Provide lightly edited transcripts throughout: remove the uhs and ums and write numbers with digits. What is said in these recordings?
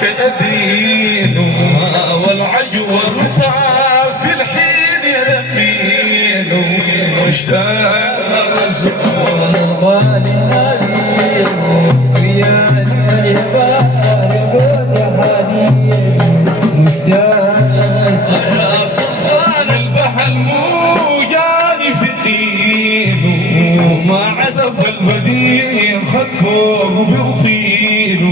كأدين والعي والرقى في الحين يربين مشتاق الرسول الغالي نبي ويا الجبار القود حديد مشتاق يا سلطان البحر موجاني في الدين وما عزف البديع خطفه بيطيل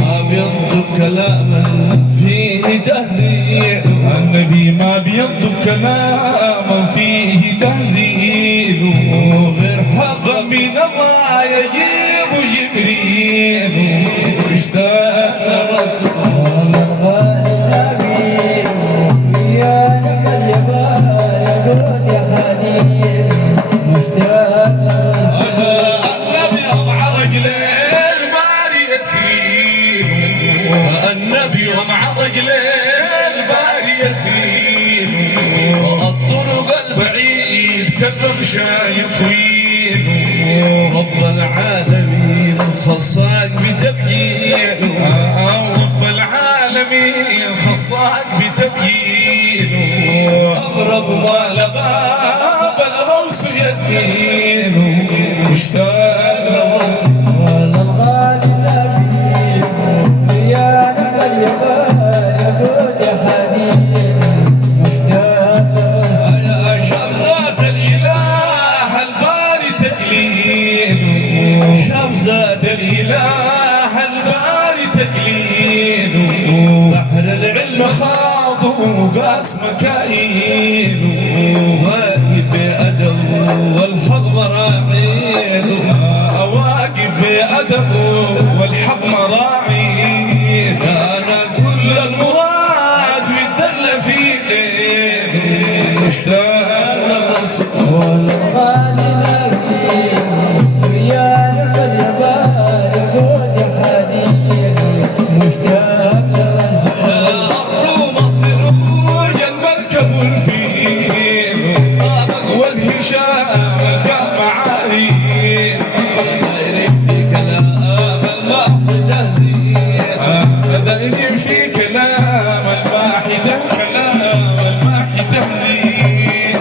ما بينطق كلاما فيه تهزيل النبي ما بينطق كلاما فيه تهزيل غير حق من الله يجيب جبريل اشتاق الرسول الغالي نبي ويا الجبار القود حديد مشتاق النبي مع رجلين باري يسير النبي مع رجلين باري يسير الطرق البعيد كالرمشان طويل رب العالمين خصاك بتبجيل رب العالمين خصاك بتبجيل أغرب ما لغاب الغوص يدين مشتاق للرسول الغالي نبي ويا الجبار القود حديد مشتاق شاف ذات الإله الباري تجليل شاف ذات الإله الباري تجليل بحر العلم خاض وقاس مكاين واقف بأدب والحق مراعين واقف بأدب والحق مراعين أنا كل المراد يدل في ليل مشتاق للرسول الغالي نبي ويا الجبار القود حديد مشتاق الروم الطروج المركب الفيل والهشام الكعب معاين دايرين في كلام الواحد تهزير دايرين في كلام الواحد كلام الواحد تهزير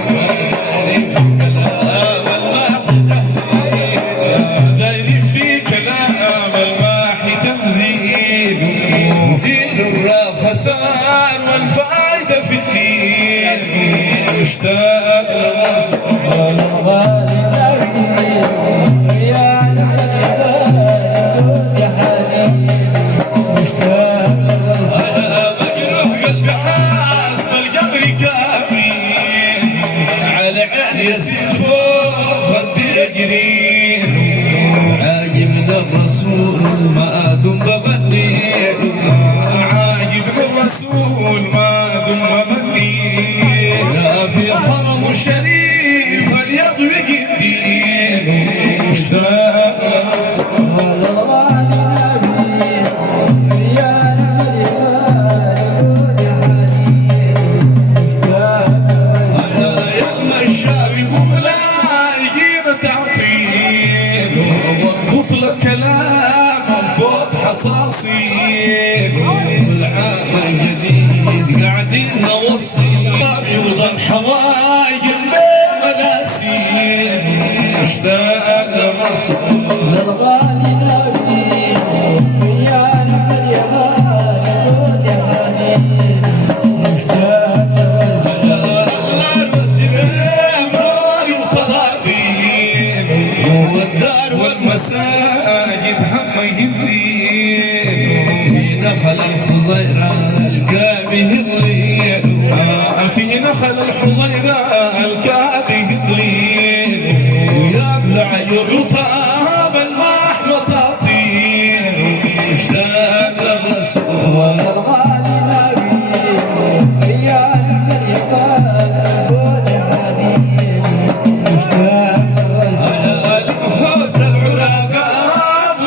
دايرين في كلام الواحد تهزير دايرين في كلام الواحد تهزير دين الرخصان والفائدة في الدين مشتاق للرسول الغالي نبي ويا الجبار القود حديد مشتاق مجروح قلبي حاسب القبر كابين على عين يسير فوق خدي يجرين عاجبني الرسول ما دم بغني عاجبني الرسول ما دم بغني لا في حرم الشريف اليضوي الدين مشتاق الغالي نبي ويا الجبار القود حديد مشتاق يا المشاوي يقول لا يجينا تعطيل وبطل كلام فوق حصاصيل والعام الجديد قاعدين نوصي يوضى حوايج بمناسيل مشتاق للرسول الغالي نبي ويا الجبار القود حديد مشتاق والدار والمساجد هم يزين في نخل الحظيرة الكابه ضليل في نخل الحظيرة الكابه ضليل ويبلع الرطاب الماح مطاطيل اشتاق للرسول الغالي نبي ويا الجبار القود حديد مشتاق المحوت العرقاب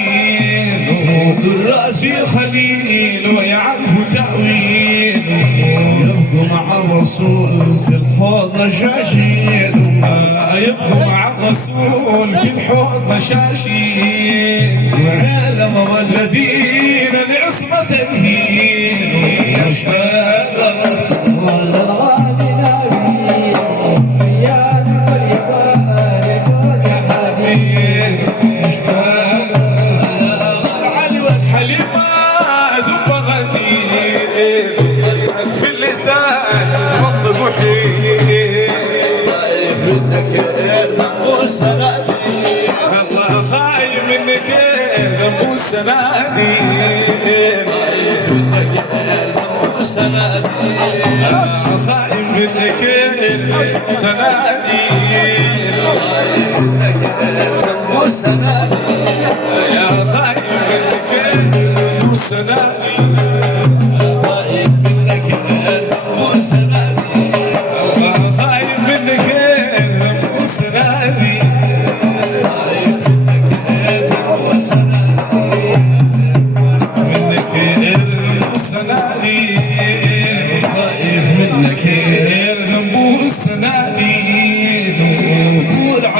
والنقادين دراسي خليل ويعرف تأويل يبقى مع الرسول في الحوض نشاشين يبقى مع الرسول في الحوض نشاشين وعالم والذين سنادي سنادي أنا خايف منك سنادي سنادي يا خايف منك سنادي خايف منك سنادي خايف منك سنادي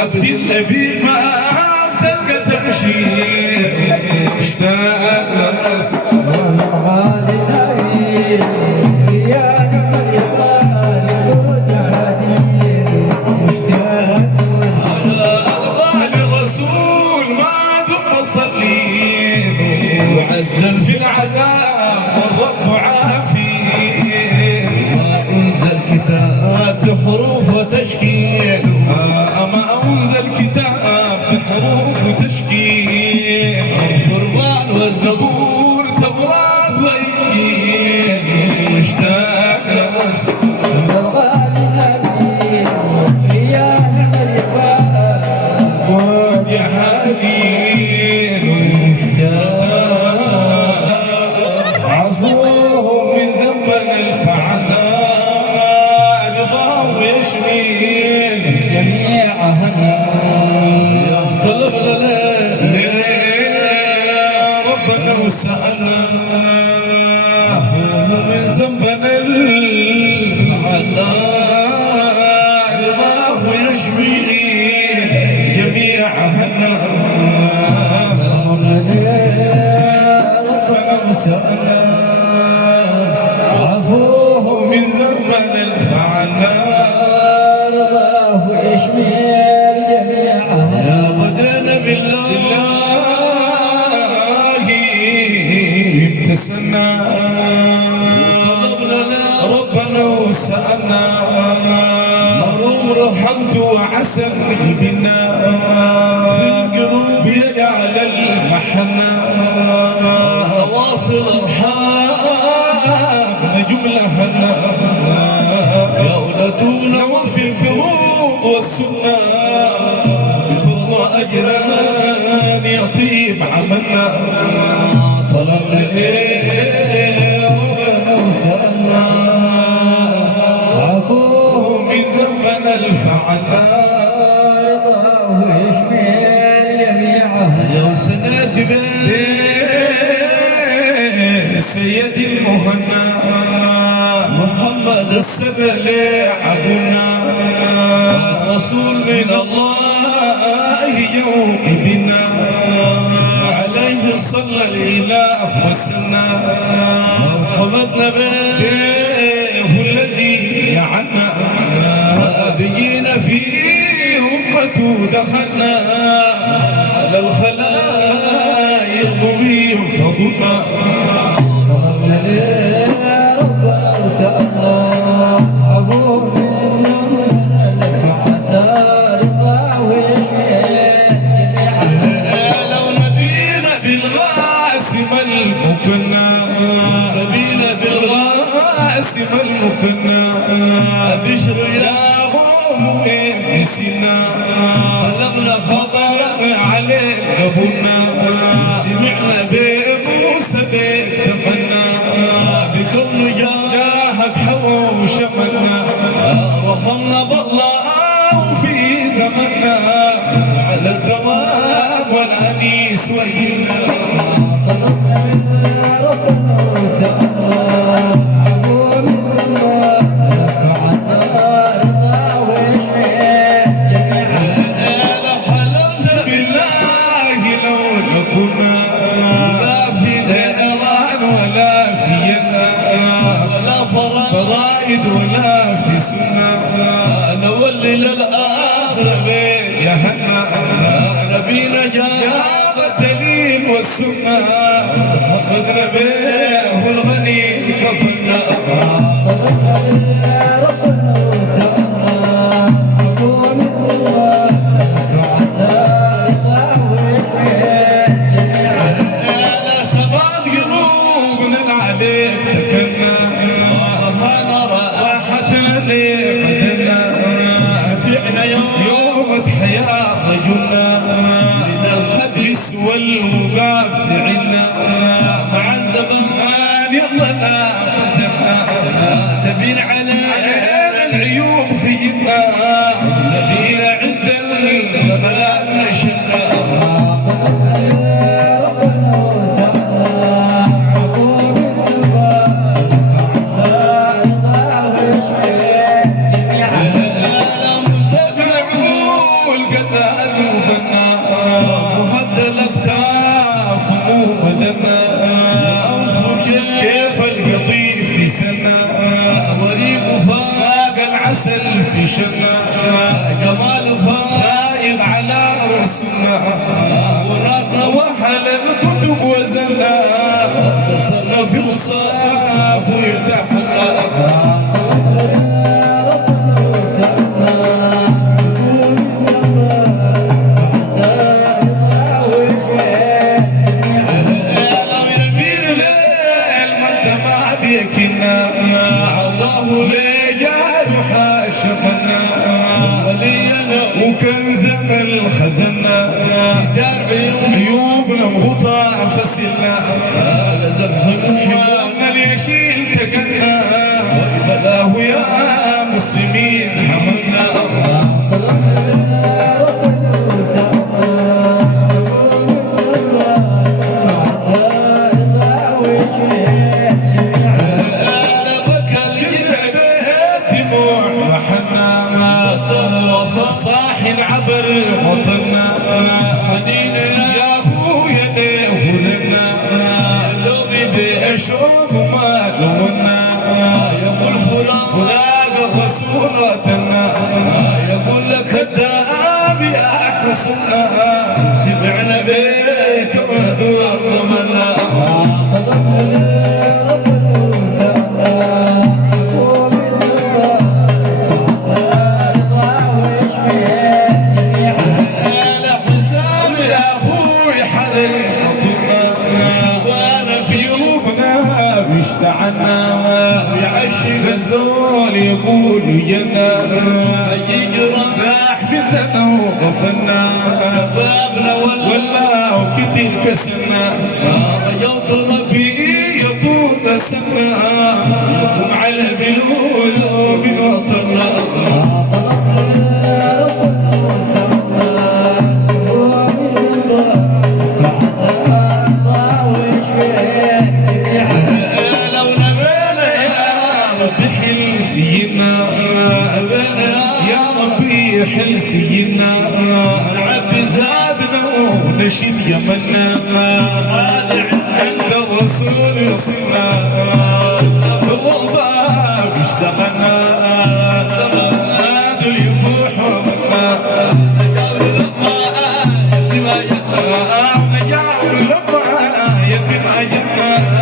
عبد النبي ما بتلقى تمشي اشتاق للرسول الغالي نبيل يا نعم اليمان بود عديل مشتاق الغالي الرسول ما دم صلي وعدل في العذاب والرب عافي ما أنزل كتاب بحروف وتشكيل ما أنزل كتاب بحروف وتشكيل القرآن والزبور توراة وإنجيل مشتاق للرسول الغالي نبيل يا نعم اليمان يا حنين مشتاق عفوه من زمن الفعلان رضاه ويشميل جميعها قلب ربنا وسألنا من ذنبنا العلان رضاه ويشمي جميعنا ربنا وسألنا عفوه من ذنبنا الفعلان رضاه يشمل جميعها يا بدنا بالله ابتسمنا ربنا وسألنا مروم رحمت وعسى قلبنا في القلوب يجعل المحنة واصل أرحام جملة هنا يا ولدنا وفي الفروض والسنة بفضل أجران يطيب عملنا طلبنا وسألنا عفوه من ذنبنا الفعلنا رضاه يشمل جميعها يا سنة سيدي المهنا محمد السبل عبنا رسول من الله يوم بنا عليه صلى الإله وسلم محمد نبيه الذي عنا بينا في أمته دخلنا على الخلائق وينفضنا طلبنا ربنا وسألنا عفوه من فعلنا رضاه يشمل جميعها لو نبينا بالغاسم المكنا نبينا بالغاسم المكنا بشر يا مؤمن بسنا بلغنا خبر عليه قبلنا سمعنا بموسى بيتمنى بكون جاهك حوى وشمنا رحمنا بالله في زمنا على الدوام والأنيس والإنسان طلبنا من ربنا وسألنا عفوه من فعلنا رضاه يشمل جميعها لا حلفت بالله لو لكنا لا في ديران ولا في ينا ولا فرائد ولا في سنة نولي للآخرة يا هنا نبينا جاب الدليل والسنة خبدنا به الغني كفنا طلبنا من ربنا وسألنا عفوه من فعلنا رضاه يشمل جميعها فاض قلوبنا عليك تكلنا راحتنا ليه بدلنا شفعنا يوم حياة رجلنا من الخبيث والوقاف سعدنا مع الزمان يلا فتنا تبين على العيوب خيبنا نبينا عند البلاد نشدنا كيف القطيف في سنة وريق فاق العسل في شنة جمال فايض على رسلنا وراتنا وحل الكتب وزنا وصلنا في الصاف ويتحلى عطاه لجاد وحاشقنا وكنزنا الخزنا عيوبنا وغطى فسلنا حمونا ليشيل تكنا وإبلاه يا مسلمين حملنا صاحي العبر وطننا حنينا يا اخويا ليه ولنا لوبي باشوق وما لونا يقول فراق الرسول وطننا يقول لك الدام يا حسنا سمعنا بيك ودور منا اشتعلنا ويعشق الزول يقول ينا يجرى راح بدنا وقفنا بابنا ولا وكتير كسرنا رجوت ربي يطول بسنا وعلى بالقلوب وطنا سيدنا يا ربي حل سيدنا العب زادنا ونشيب يمنا عند الرسول يصلنا الرضا بيشتغلنا دول يفوحوا منا نجاور لما يتم أجلنا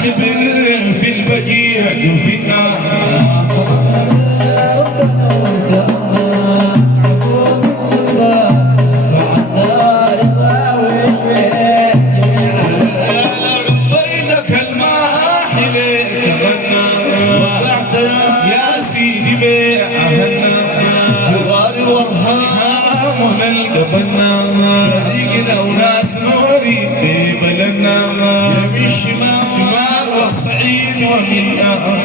الحبر في البقيع يفينا يا سيدي بيعهنا غاري وارحام ونلقبنا ريقنا وناس نوري ببلنا يمشي ما وصعيد ومنا